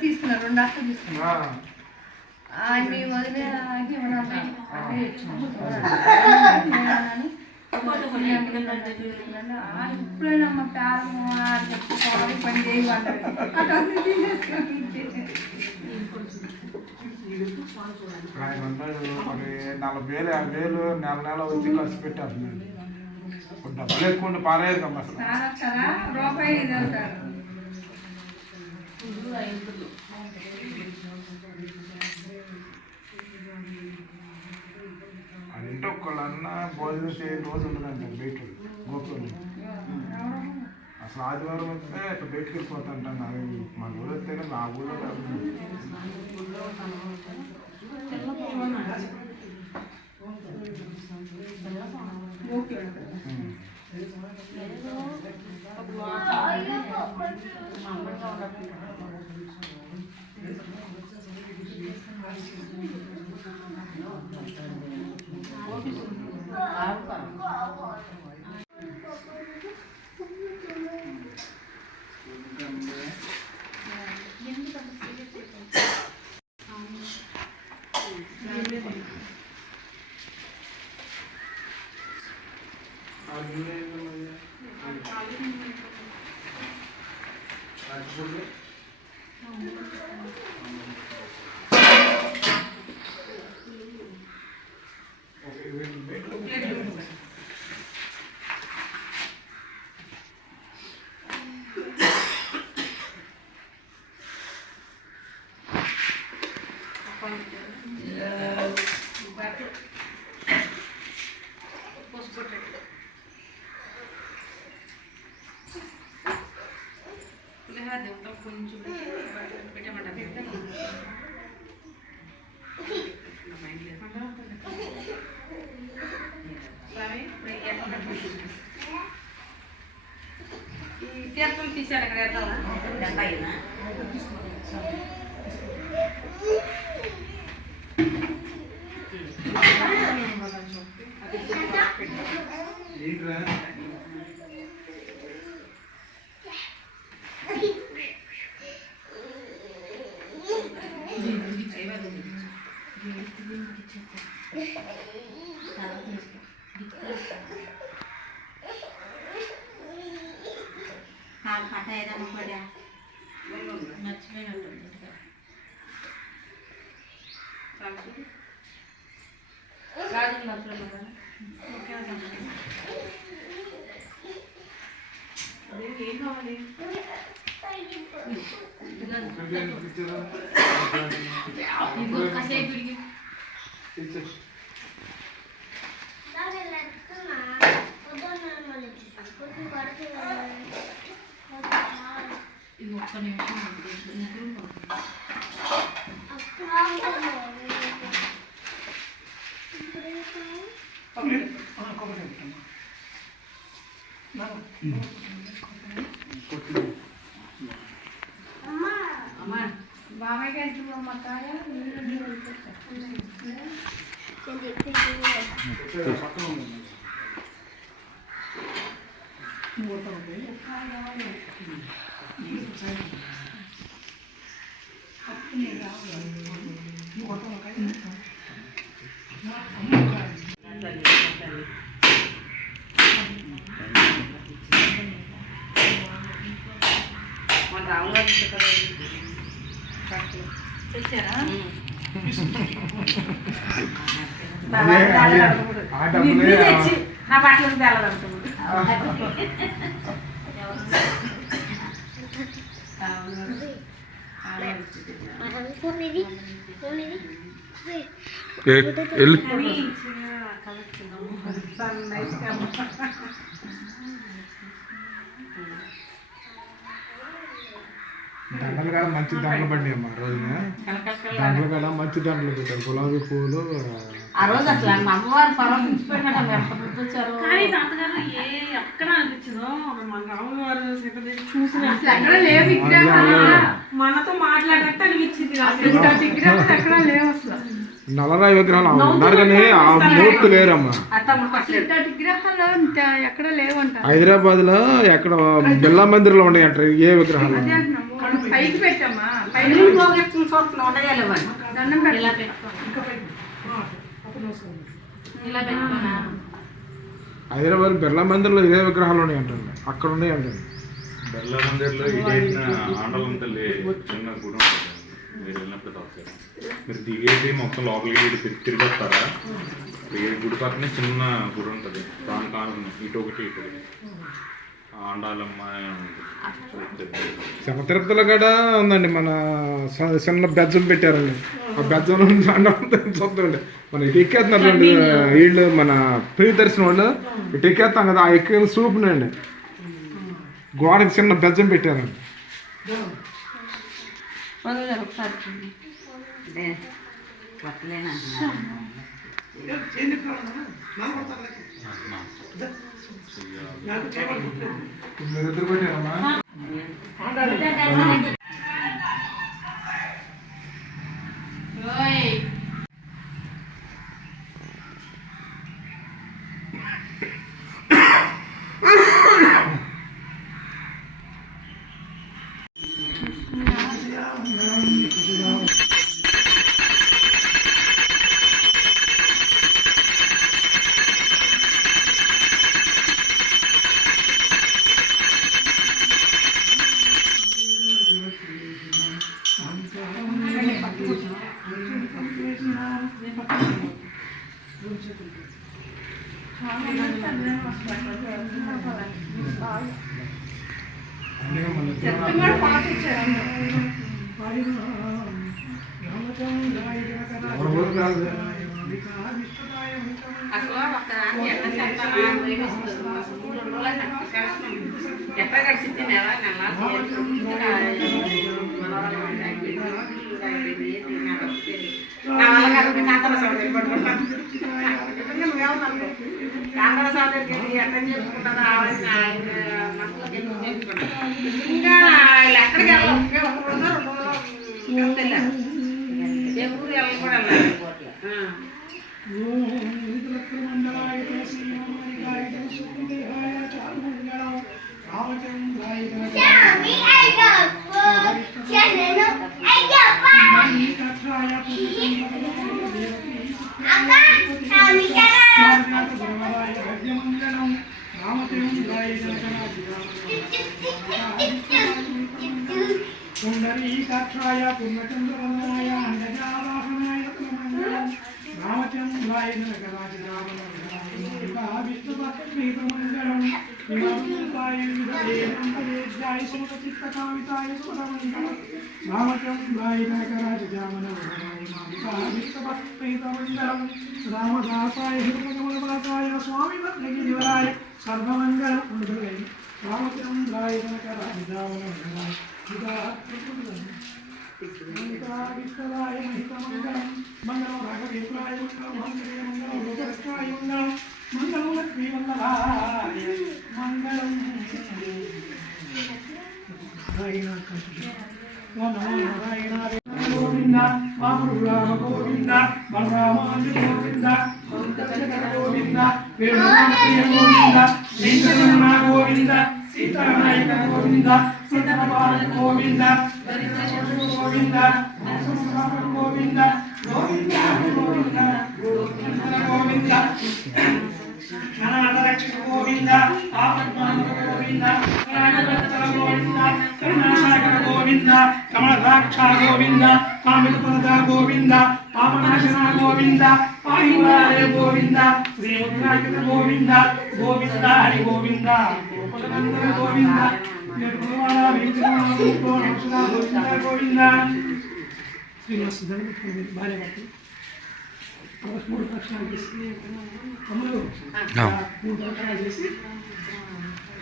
తీసుకున్నారు 2 అట్టలు తీసుకున్నారు మీ వదిలే ఇప్పుడైనా మా పేరము పని చేయమంటారు 40,000 నెల వచ్చి ఖర్చు పెట్టారు డబ్బులు ఎక్కువ పారేది కదా అసలు రూపాయి అదంటే ఒక్కళ్ళన్నా భోజనం చేయని రోజు ఉండదండి బయట గోపురం అసలు ఆదివారం వస్తే ఇట్లా బయటకు వెళ్ళిపోతుంటాను అది మా ఊరు వస్తేనే మా ఊళ్ళో కొంచెం పెట్టమంటారు ఈ తీర్థం తీసారు అక్కడ వెళ్తావా పాట ఏదైనా పడా మర్చిపోయినట్టుంది రాజు ఏం కావాలి కాసేపు ఇది ఒక్క నిమిషం బాబాయ్ గారికి అమ్మకాయ తెచ్చారా నా బట్టలకు తెల్లదంటుంది దండలు కూడా మంచి దండలు పడినాయి అమ్మా రోజున దండలు కూడా మంచి దండలు పెట్టారు గులాబీ పూలు ఆ రోజు అసలు అమ్మవారు పర్వతించిపోయినట్టు కానీ తాతగారు ఎక్కడ అనిపించదో మన రామవారు చూసిన ఎక్కడ లేవు విగ్రహాలు మనతో మాట్లాడినట్టు అనిపించింది ఎక్కడ లేవు అసలు నల్లరాయి విగ్రహాలు ఉన్నారు కానీ ఆ మూర్తి లేరమ్మా. విగ్రహాలు ఎక్కడ లేవంట. హైదరాబాద్ లో ఎక్కడ బిర్లా మందిర్లో ఉన్నాయి అంటారు ఏ విగ్రహాలు. పైకి పెట్టమ్మా, హైదరాబాద్ బిర్లా మందిర్లో ఇదే విగ్రహాలు ఉన్నాయి అంటారు, అక్కడ ఉన్నాయి అంటారు. బిర్లా మందిర్లో ఆండలం తల్లి చిన్న గుడి ఉంటుంది, మీరు వెళ్ళినప్పుడు తప్పదు. మీరు దిగేసి మొత్తం లోపలికి తిరిగి వస్తారా, ఈ గుడి పక్కనే చిన్న గుడి ఉంటుంది, దాని కానుకుని ఇటు ఒకటి ఆండాలమ్మ. చిన్న తిరుపతిలో కూడా ఉందండి, మన చిన్న బెజ్జం పెట్టారండి. ఆ బెజ్జం చూద్దామండి, మన ఇటు ఎక్కేస్తున్నారండి వీళ్ళు, మన ప్రియదర్శనం వాళ్ళు ఇటు ఎక్కేస్తాం కదా, ఆ ఎక్కే సూపునండి గోడకి చిన్న బెజ్జం పెట్టారండి. మీరిద్దరు పెట్టారమ్మా. అసలు ఒక్కదాన్ని ఎట్లా చెప్తానా ఎట్లా కలిసింది నెల కాంతల సౌదరి కాంతల సౌదరికి ఎట్లా చేసుకుంటారో ఇంకా ఎక్కడికి వెళ్ళాలి, ఒక రోజు 2 రోజులు వెళ్ళారు, ఎప్పుడు వెళ్ళి కూడా వెళ్ళాలి. పుండరీకాక్షాయ పూర్ణచంద్రవదనాయ అండజావాహనాయ మంగళం రామచంద్రాయ విష్ణుపత్రిమంగళం విమృతాయ సుమచిత్తకామితాయ సుమమంగళం రామచంద్రాయ విష్ణుపత్రిమంగళం రామదాసాయ హిమకమలపాతాయ స్వామి భద్రగిరివరాయ సర్వమంగళం రామచంద్రాయ రాజావనరాయ విష్ణువాయ మహితమంగళం మంగళం రాఘవేంద్రాయ మంగళం మంగళం లోకరక్షాయ మంగళం మంగళం లక్ష్మీమంగళాయ మంగళం నారాయణ గోవింద రామ గోవింద బలరామాజ గోవింద గోవింద గోవింద వెంకటరమణ గోవింద సీతానాయక గోవింద సీతాపాల గోవింద గోవింద గోవింద గోవింద గోవింద గోవింద అనాథరక్షక గోవింద ఆపద్మాన గోవింద గోవింద కరుణాసాగర గోవింద కమలరాక్ష గోవింద కామితపద గోవింద పాపనాశన గోవింద పాహివాయ గోవింద శ్రీముద్రాకిత గోవింద గోవింద హరి గోవింద గోపాలందర గోవింద నిర్మల వెంకటరమణ గోవింద గోవింద శ్రీనివాస ధర్మపురి భార్య భర్త 3 ప్రశ్నలు చేసి అమ్మలు 3 ప్రశ్నలు చేసి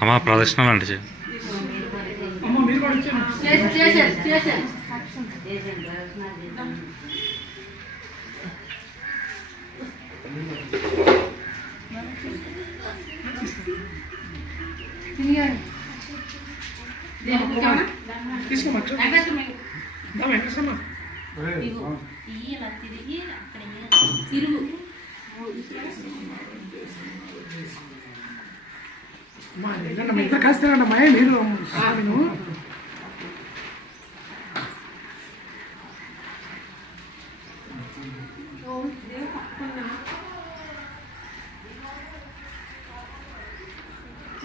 అమ్మ ప్రదర్శనలు అంటే అమ్మ మీరు కూడా ఇచ్చారు తీసుకోమచ్చు వెంకటరమణ తిరిగి తిరుగు మా దగ్గర ఇంత కాస్తానండి మా నేను స్వామిను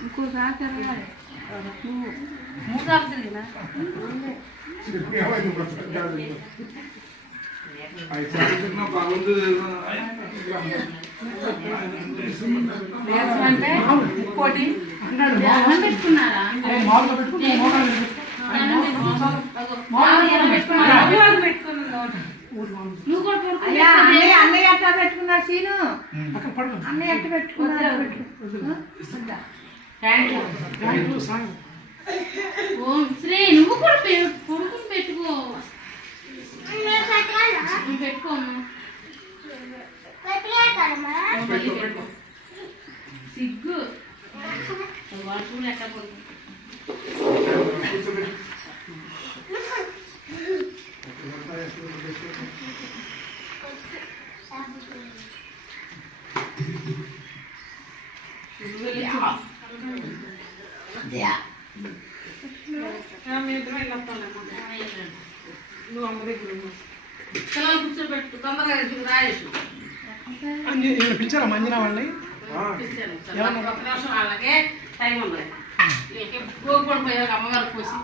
ఇంకోసారి తిరగాలి మూడుసార్లు తిరిగినా అంటే ఇంకోటి దండం పెట్టుకున్నారా మామూలుగా పెట్టుకుంటే నువ్వు కూడా అన్నయ్య ఎట్లా పెట్టుకున్నాడు సీను అక్కడ పడుకో అన్నయ్య ఎట్లా పెట్టుకున్నాడు ఓం శ్రీ నువ్వు కూడా కొడుకుని పెట్టుకో పెట్టుకోమ్మా సిగ్గు వాడు కూడా ఎక్కడ పడుతుంది నువ్వు అమ్మ దగ్గర పిల్లలు కూర్చోబెట్టు తొందరగా రాయేసు పిలిచారా మంజన వాళ్ళని ఒక నిమిషం వాళ్ళకే టైం ఉంది గోగు పడిపోయాక అమ్మగారు పోసి